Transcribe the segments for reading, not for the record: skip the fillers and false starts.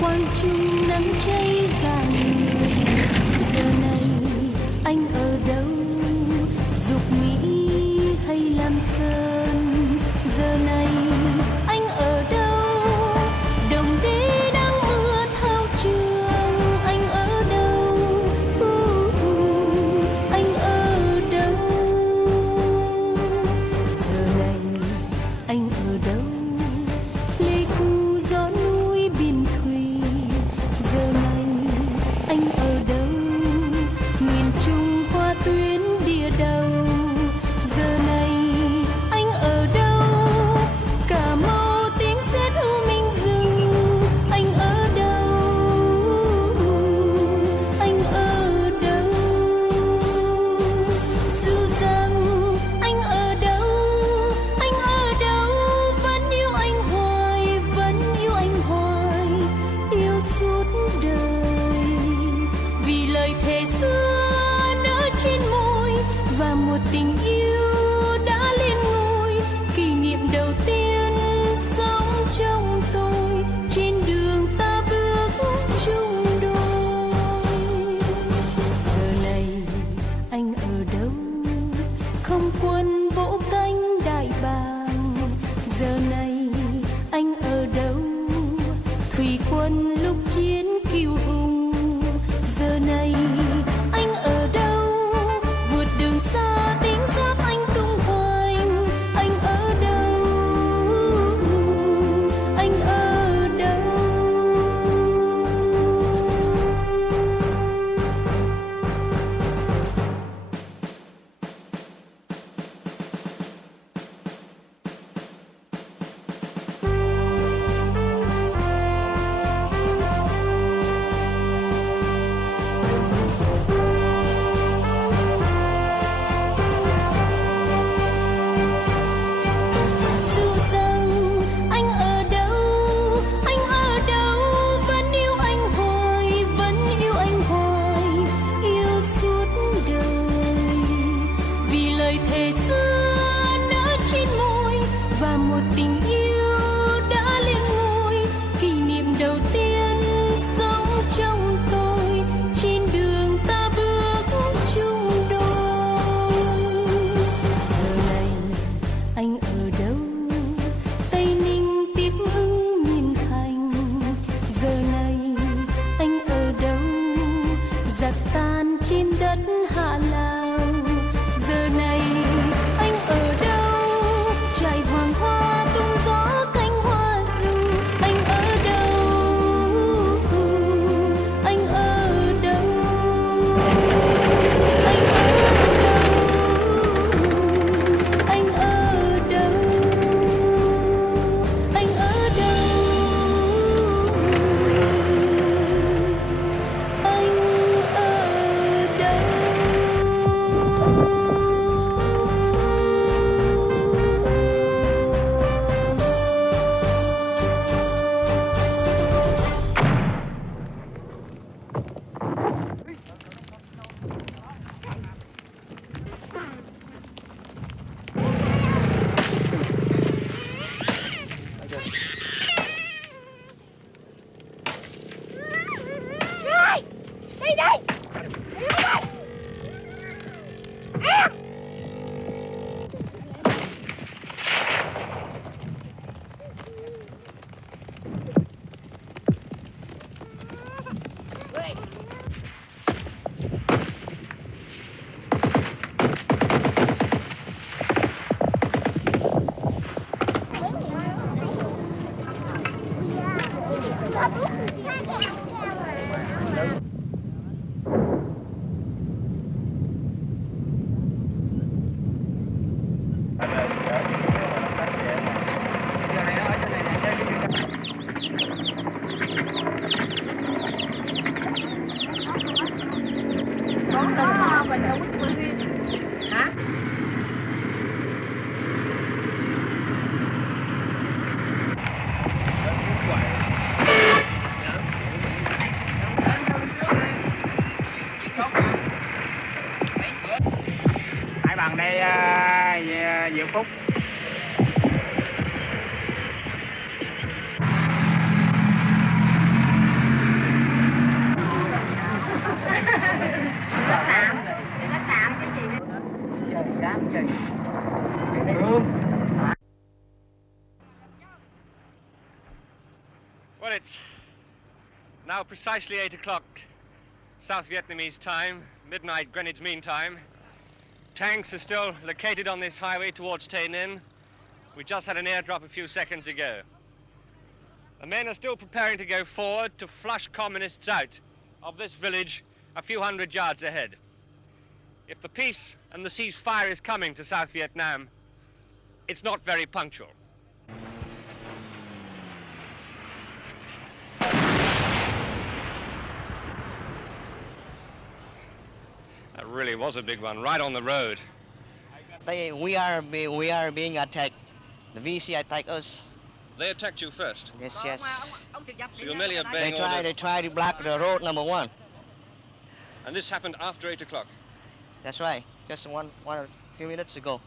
quang trung nắng cháy ra người. Giờ này anh ở đâu, dục Mỹ hay Lam Sơn? Giờ này anh ở đâu, đồng đế đang mưa thao trường. Anh ở đâu, anh ở đâu? Giờ này anh ở đâu, Pleiku gió núi biển thùy. Giờ này anh ở đâu, miền Trung hoa tuyến địa đầu. Giờ này anh ở đâu, Cà Mau tím sét u minh rừng. Anh ở đâu, anh ở đâu? Dù rằng anh ở đâu, anh ở đâu, vẫn yêu anh hoài, vẫn yêu anh hoài, yêu suốt đời. Vì lời thề xưa nở trên môi, và một tình yêu đã lên ngôi. Kỷ niệm đầu tiên sống trong tôi, trên đường ta bước chung đôi. Giờ này anh ở đâu, không quân vỗ cánh đại bàng. Giờ này anh ở đâu, thủy quân lúc chiến kiêu hùng. Giờ này anh ở đâu, vượt đường xa tiếng giáp anh tung hoành. Anh ở đâu, anh ở đâu? Dù rằng anh ở đâu, vẫn yêu anh hoài, vẫn yêu anh hoài, yêu suốt đời. Vì lời thề xưa nở trên môi, và một tình yêu đã lên ngôi. Kỷ niệm đầu tiên sống trong tôi, trên đường ta bước chung đôi. Giờ này anh ở đâu, Tây Ninh tiếp ứng miền Thành. Giờ này anh ở đâu, giặc tan trên đất Hạ Lào. Giờ này anh ở đâu, trải hoàng hoa tung gió cánh hoa rừng. Anh ở đâu, anh ở đâu? Anh ở đâu, anh ở đâu? Anh ở đâu, anh ở đâu? Đi đi. bằng đây Diệu Phúc. Now precisely 8 o'clock South Vietnamese time, midnight Greenwich Mean Time. Tanks are still located on this highway towards Tay Ninh. We just had an airdrop a few seconds ago. The men are still preparing to go forward to flush communists out of this village a few hundred yards ahead. If the peace and the ceasefire is coming to South Vietnam, it's not very punctual. That really was a big one, right on the road. We are being attacked. The VC attacked us. They attacked you first? Yes, yes. So you're merely obeying orders? They try to block the road number 1. And this happened after 8 o'clock? That's right. Just one a few minutes ago.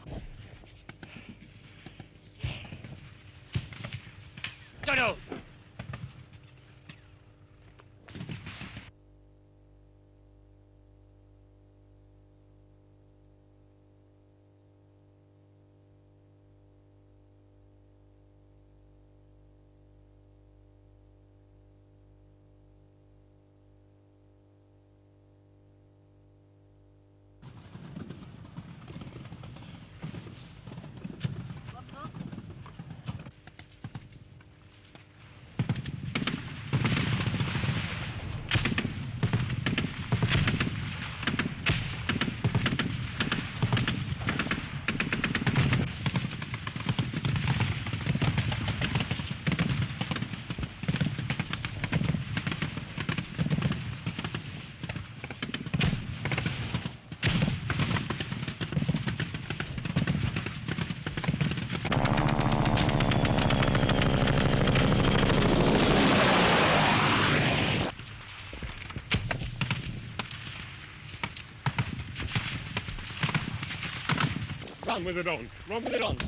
Dodo! Run with it on. Run with it on.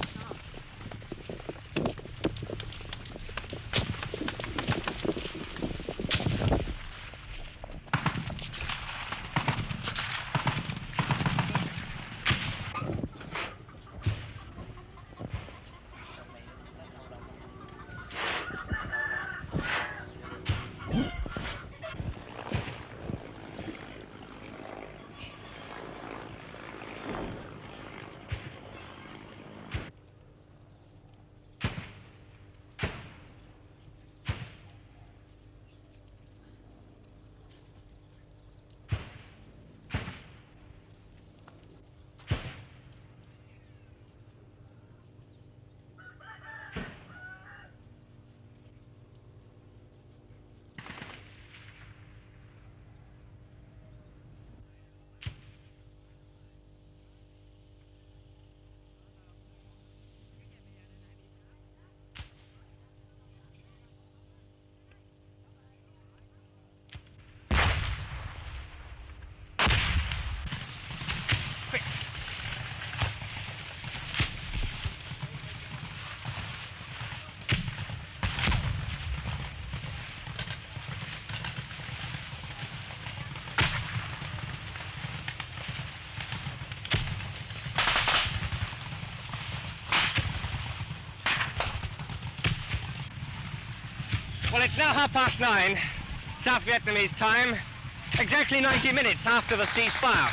Well, it's now 9:30 South Vietnamese time, exactly 90 minutes after the ceasefire.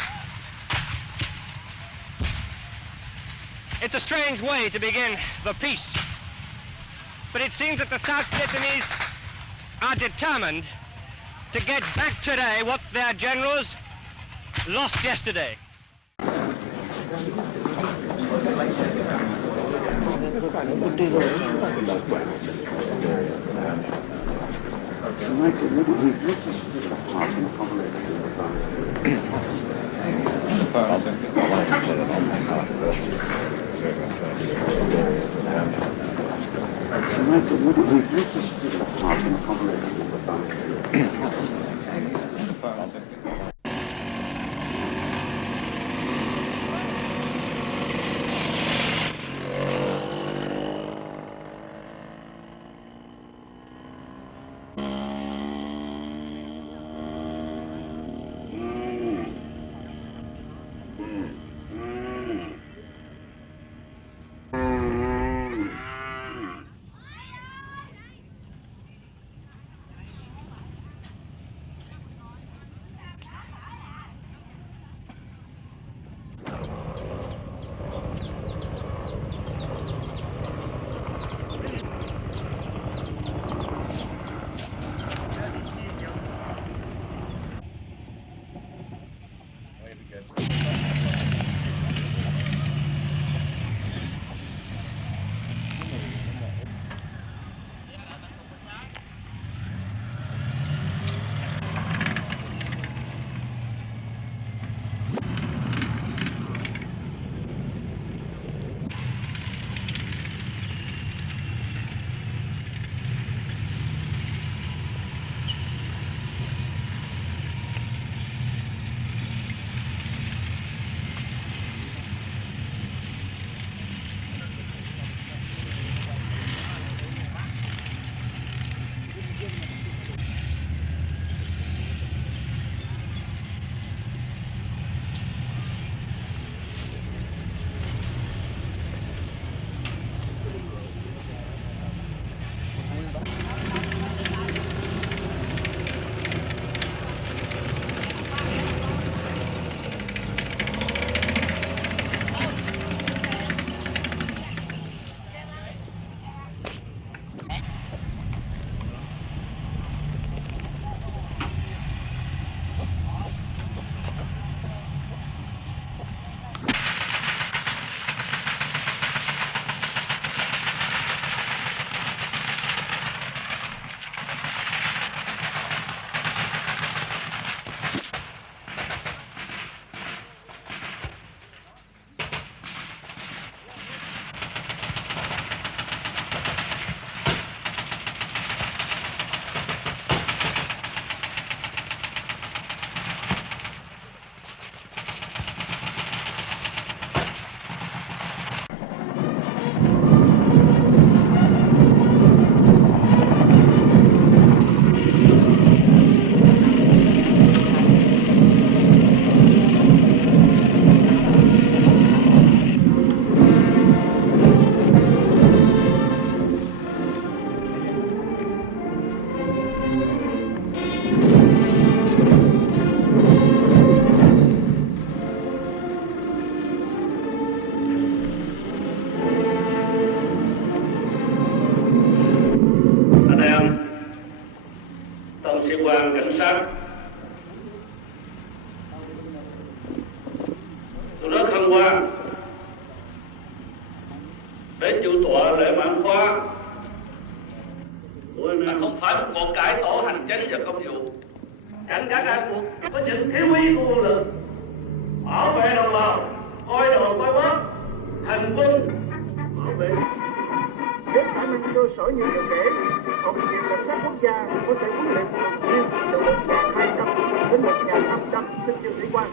It's a strange way to begin the peace, but it seems that the South Vietnamese are determined to get back today what their generals lost yesterday. Tổng sĩ quan cảnh sát. Tôi rất hân hoan để chủ tọa lễ mãn khóa của là không phải một cuộc cải tổ hành chính và công vụ. Cảnh các đại cuộc có những thiếu úy của quân lực bảo vệ đồng bào, coi đầu coi bóp, thành quân bảo vệ. Với khả năng cơ sở như điều kể, Học viện Cảnh sát Quốc gia có thể huấn luyện được viên từ 1.200 đến 1.500 sinh viên sĩ quan.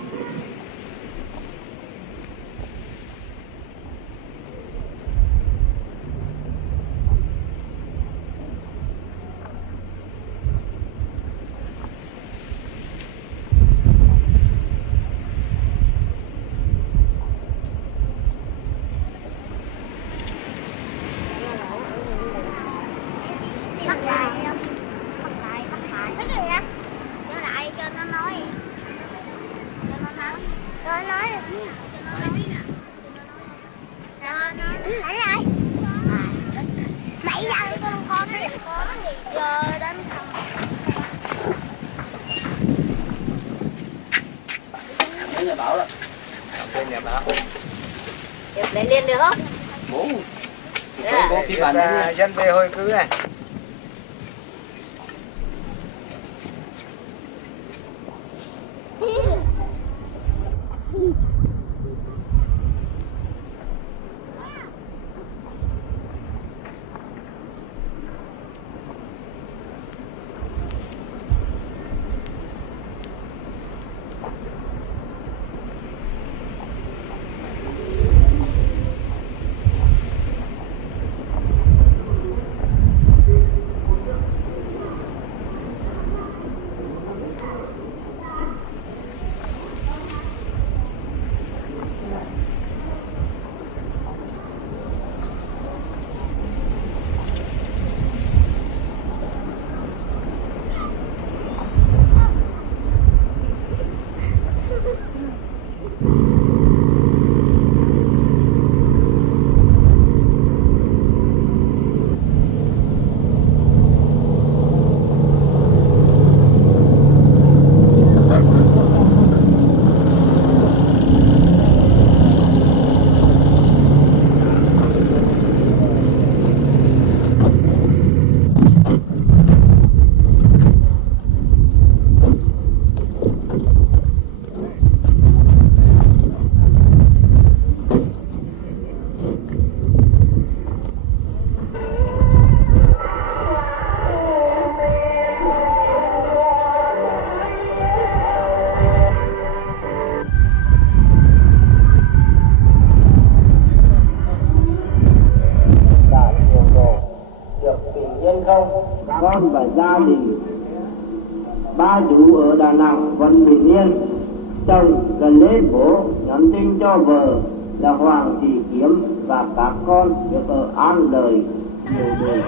Lên lên được không? Muốn. Có Cái bạn dân về hồi cứ này. Con và gia đình. Ba chú ở Đà Nẵng vẫn bình yên. Chồng cần lên phố nhắn tin cho vợ là Hoàng Thị Kiếm và các con được ở an lợi nhiều đời.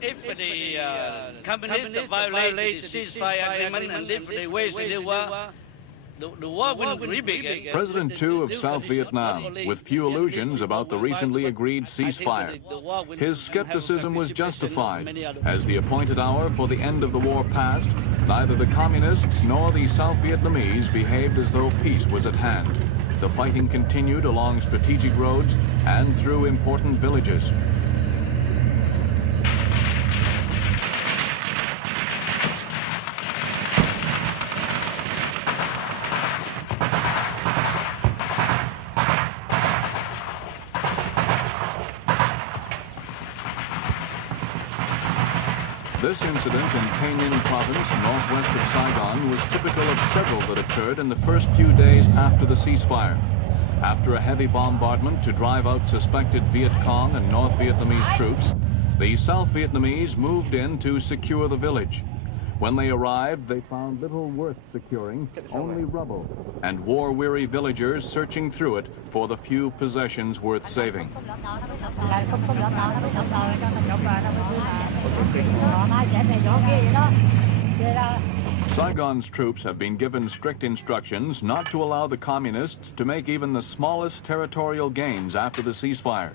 if the communists violate the ceasefire agreement and if they wage a new war, the war will begin. President Tu of South Vietnam, with few illusions about the recently agreed ceasefire. His skepticism was justified. As the appointed hour for the end of the war passed, neither the communists nor the South Vietnamese behaved as though peace was at hand. The fighting continued along strategic roads and through important villages. This incident in Tay Ninh province, northwest of Saigon, was typical of several that occurred in the first few days after the ceasefire. After a heavy bombardment to drive out suspected Viet Cong and North Vietnamese troops, the South Vietnamese moved in to secure the village. When they arrived, they found little worth securing, only rubble, and war-weary villagers searching through it for the few possessions worth saving. Saigon's troops have been given strict instructions not to allow the communists to make even the smallest territorial gains after the ceasefire.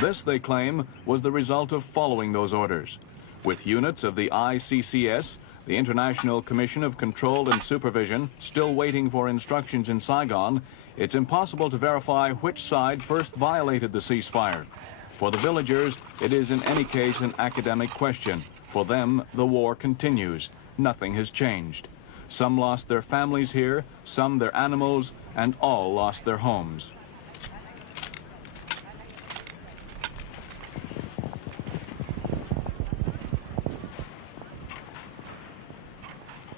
This, they claim, was the result of following those orders. With units of the ICCS, the International Commission of Control and Supervision, still waiting for instructions in Saigon, it's impossible to verify which side first violated the ceasefire. For the villagers, it is in any case an academic question. For them, the war continues. Nothing has changed. Some lost their families here, some their animals, and all lost their homes.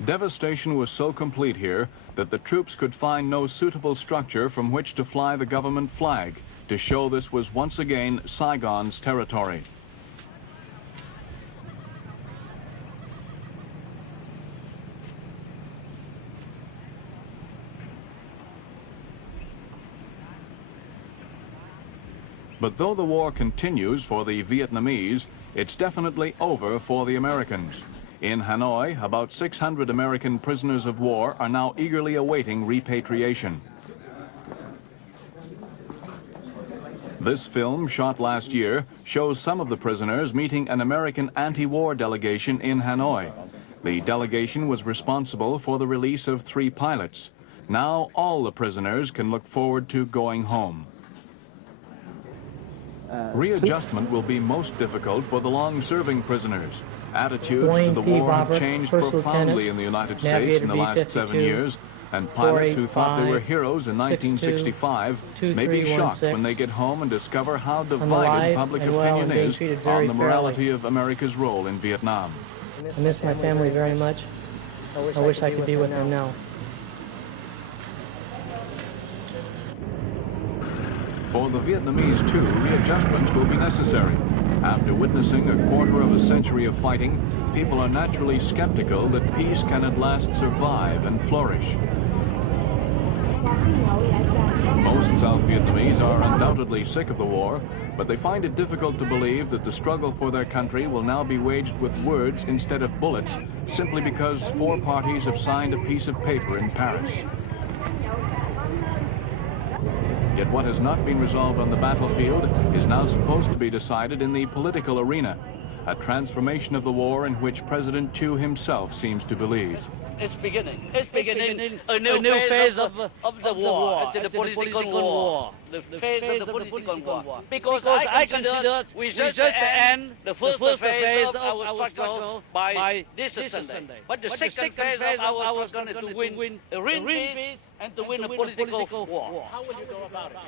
Devastation was so complete here that the troops could find no suitable structure from which to fly the government flag to show this was once again Saigon's territory. But though the war continues for the Vietnamese, it's definitely over for the Americans. In Hanoi, about 600 American prisoners of war are now eagerly awaiting repatriation. This film, shot last year, shows some of the prisoners meeting an American anti-war delegation in Hanoi. The delegation was responsible for the release of 3 pilots. Now all the prisoners can look forward to going home. Readjustment will be most difficult for the long-serving prisoners. Attitudes to the war have changed profoundly in the United States in the last 7 years, and pilots who thought they were heroes in 1965 may be shocked when they get home and discover how divided public opinion is on the morality of America's role in Vietnam. I miss my family very much. I wish I could be with them now. For the Vietnamese, too, readjustments will be necessary. After witnessing a quarter of a century of fighting, people are naturally skeptical that peace can at last survive and flourish. Most South Vietnamese are undoubtedly sick of the war, but they find it difficult to believe that the struggle for their country will now be waged with words instead of bullets, simply because 4 parties have signed a piece of paper in Paris. Yet what has not been resolved on the battlefield is now supposed to be decided in the political arena, a transformation of the war in which President Tu himself seems to believe. It's beginning. It's beginning a new phase of the war. It's the political war. The phase of the political war. Because I consider we just end the first phase of our struggle by this Sunday. But the second phase of our struggle is to win a real peace and to win a political war. How will you go about it?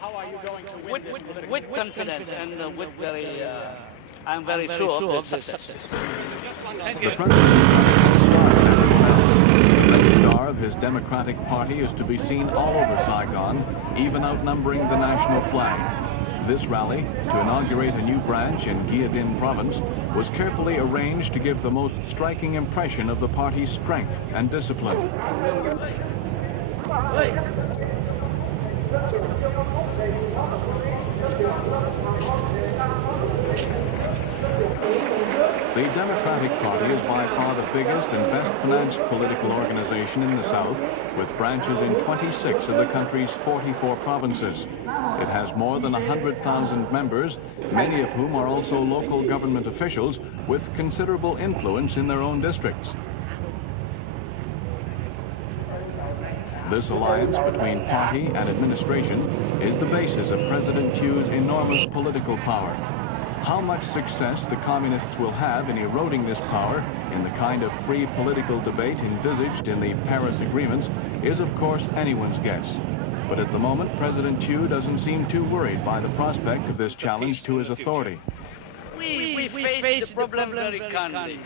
How are you going to win with confidence and with very, I'm very sure of success. The president is coming in style and the red star of his Democratic Party is to be seen all over Saigon, even outnumbering the national flag. This rally, to inaugurate a new branch in Gia Dinh province, was carefully arranged to give the most striking impression of the party's strength and discipline. The Democratic Party is by far the biggest and best financed political organization in the South, with branches in 26 of the country's 44 provinces. It has more than 100,000 members, many of whom are also local government officials with considerable influence in their own districts. This alliance between party and administration is the basis of President Thieu's enormous political power. How much success the communists will have in eroding this power in the kind of free political debate envisaged in the Paris agreements is, of course, anyone's guess. But at the moment, President Thieu doesn't seem too worried by the prospect of this challenge to his authority. We face the problem very calmly,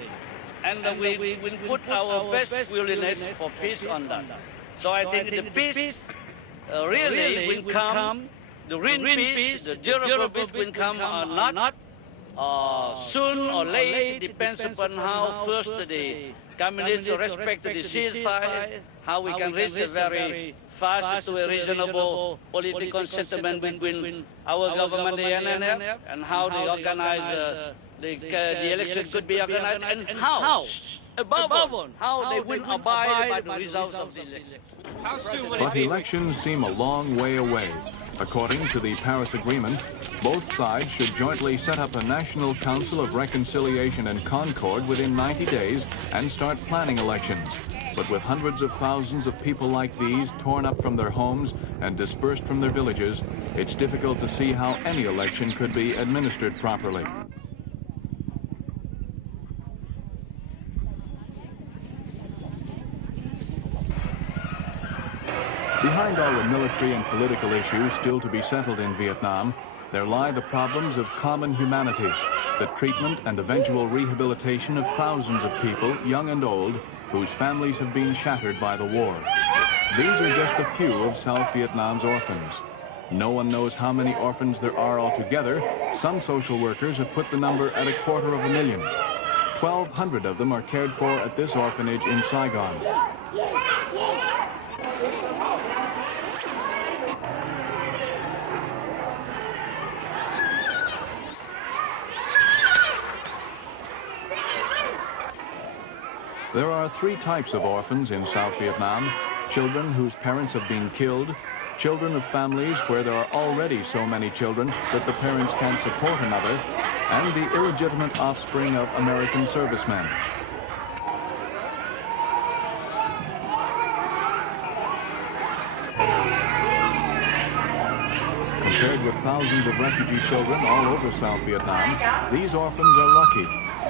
and we will put our best willingness for peace on that. So I think the peace really will come, the real peace, the durable peace will come or not. Soon or late, it depends upon how first the communists respect the ceasefire, how we can reach a very fast to a reasonable political settlement between our government and the NNF, and how they organize the election could be organized, and how, above all, how they will abide by the results of the election. But elections seem a long way away. According to the Paris agreements, both sides should jointly set up a National Council of Reconciliation and Concord within 90 days and start planning elections. But with hundreds of thousands of people like these torn up from their homes and dispersed from their villages, it's difficult to see how any election could be administered properly. Behind all the military and political issues still to be settled in Vietnam, there lie the problems of common humanity, the treatment and eventual rehabilitation of thousands of people, young and old, whose families have been shattered by the war. These are just a few of South Vietnam's orphans. No one knows how many orphans there are altogether. Some social workers have put the number at 250,000. 1,200 of them are cared for at this orphanage in Saigon. There are three types of orphans in South Vietnam: children whose parents have been killed, children of families where there are already so many children that the parents can't support another, and the illegitimate offspring of American servicemen. Compared with thousands of refugee children all over South Vietnam, these orphans are lucky.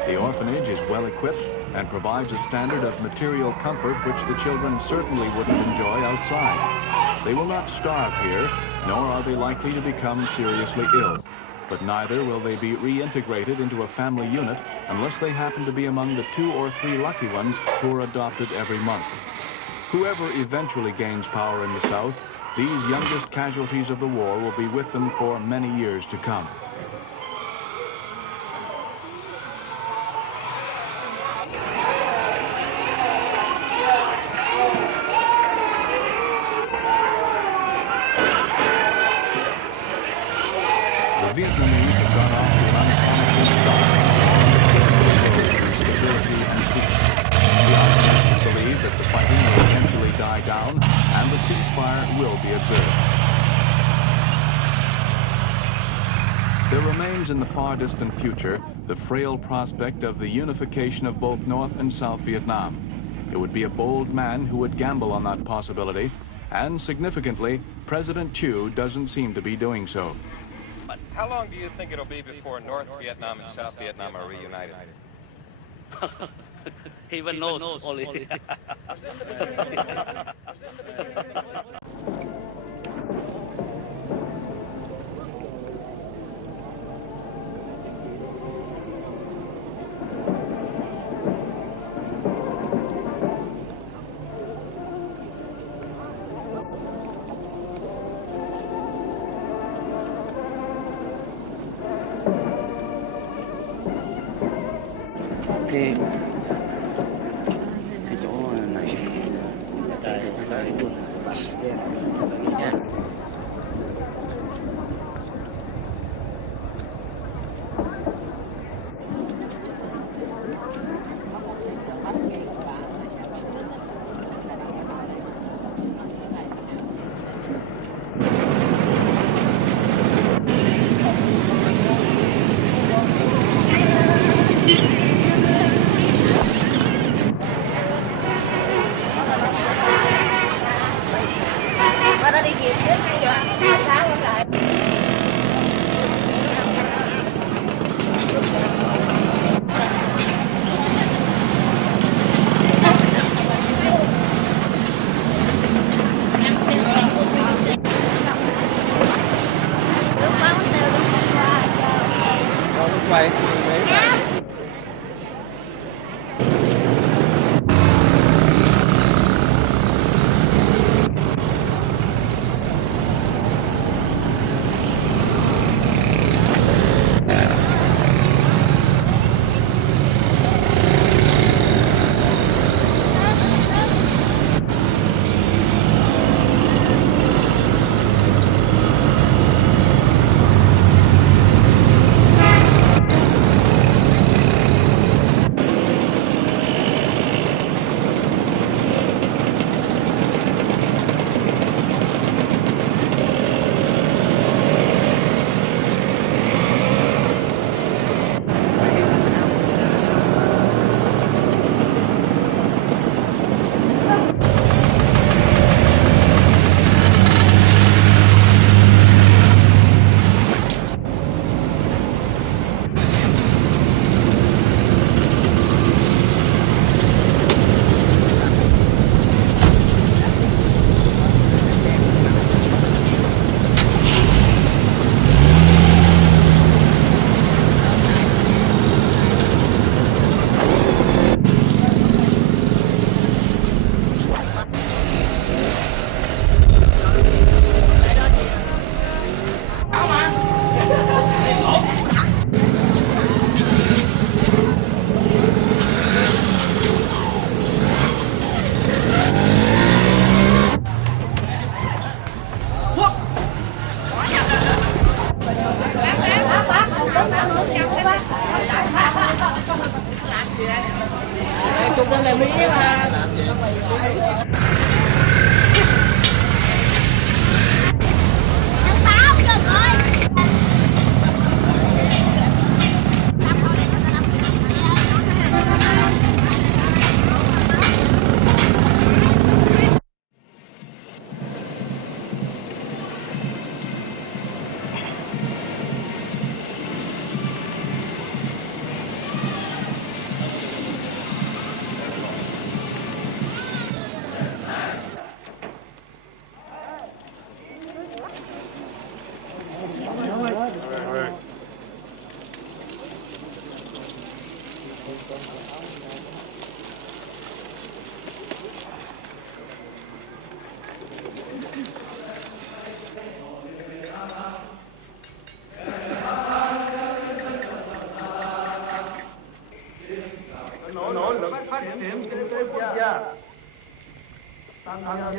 The orphanage is well equipped and provides a standard of material comfort which the children certainly wouldn't enjoy outside. They will not starve here, nor are they likely to become seriously ill. But neither will they be reintegrated into a family unit unless they happen to be among the 2 or 3 lucky ones who are adopted every month. Whoever eventually gains power in the South, these youngest casualties of the war will be with them for many years to come. The Vietnamese have gone off to an unpromising start, stability and peace. The optimists believe that the fighting will eventually die down and the ceasefire will be observed. There remains in the far distant future the frail prospect of the unification of both North and South Vietnam. It would be a bold man who would gamble on that possibility, and significantly, President Thieu doesn't seem to be doing so. How long do you think it'll be before North Vietnam and South Vietnam are reunited? Heaven knows only. cái chỗ này đây luôn nha.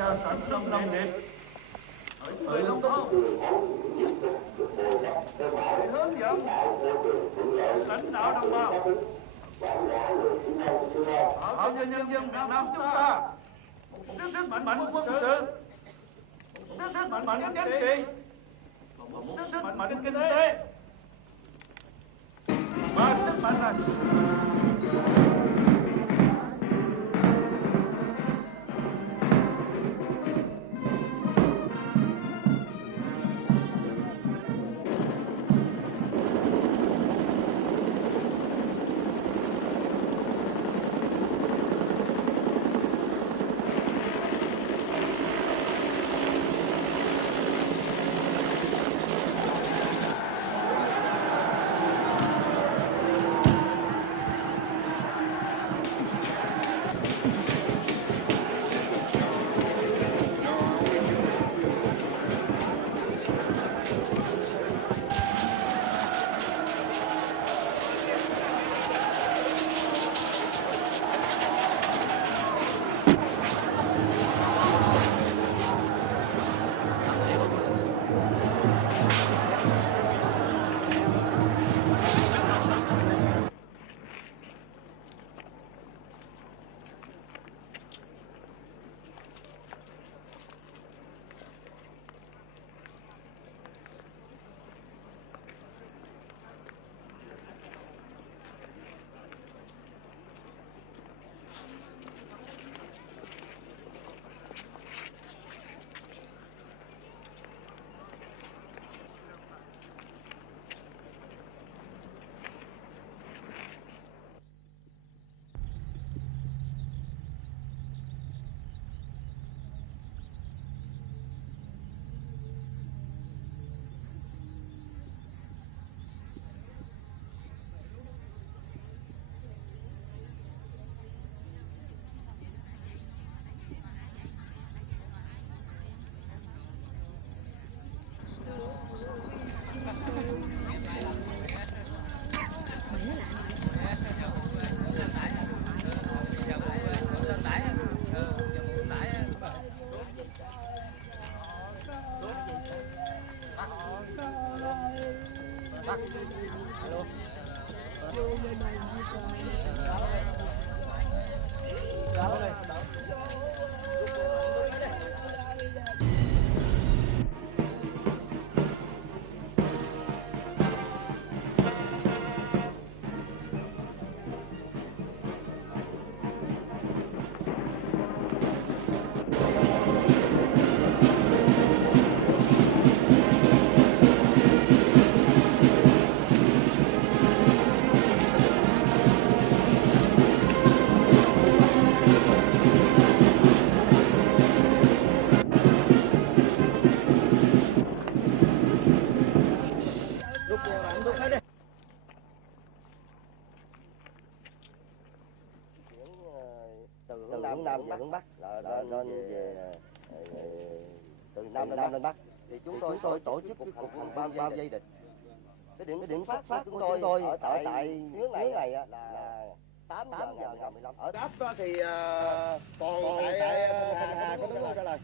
tận tâm đồng niệm người đồng thôn hướng dẫn lãnh đạo đồng bào bảo cho nhân dân Việt Nam chúng ta một sức mạnh quân sự, một sức mạnh chính trị, một sức mạnh kinh tế, ba sức mạnh này. hướng Nam về hướng Bắc, nên về từ Nam lên Bắc thì chúng tôi tổ chức cuộc bao vây địch. Cái điểm xuất phát của chúng tôi ở tại tuyến này là 8 giờ ngày 15. Ở đáp đó thì còn tại Hà có đúng không trả lời?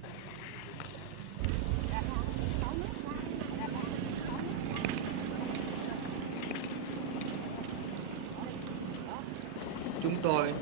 Chúng tôi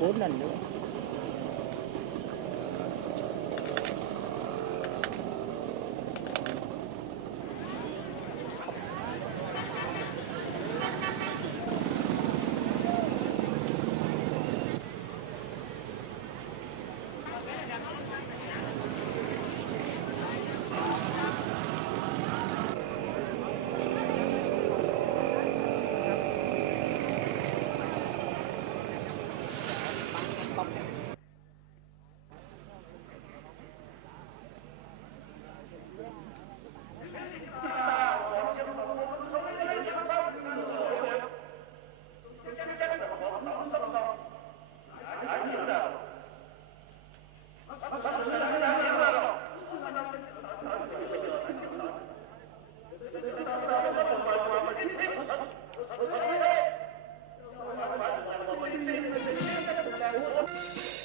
4 lần nữa. Thank you.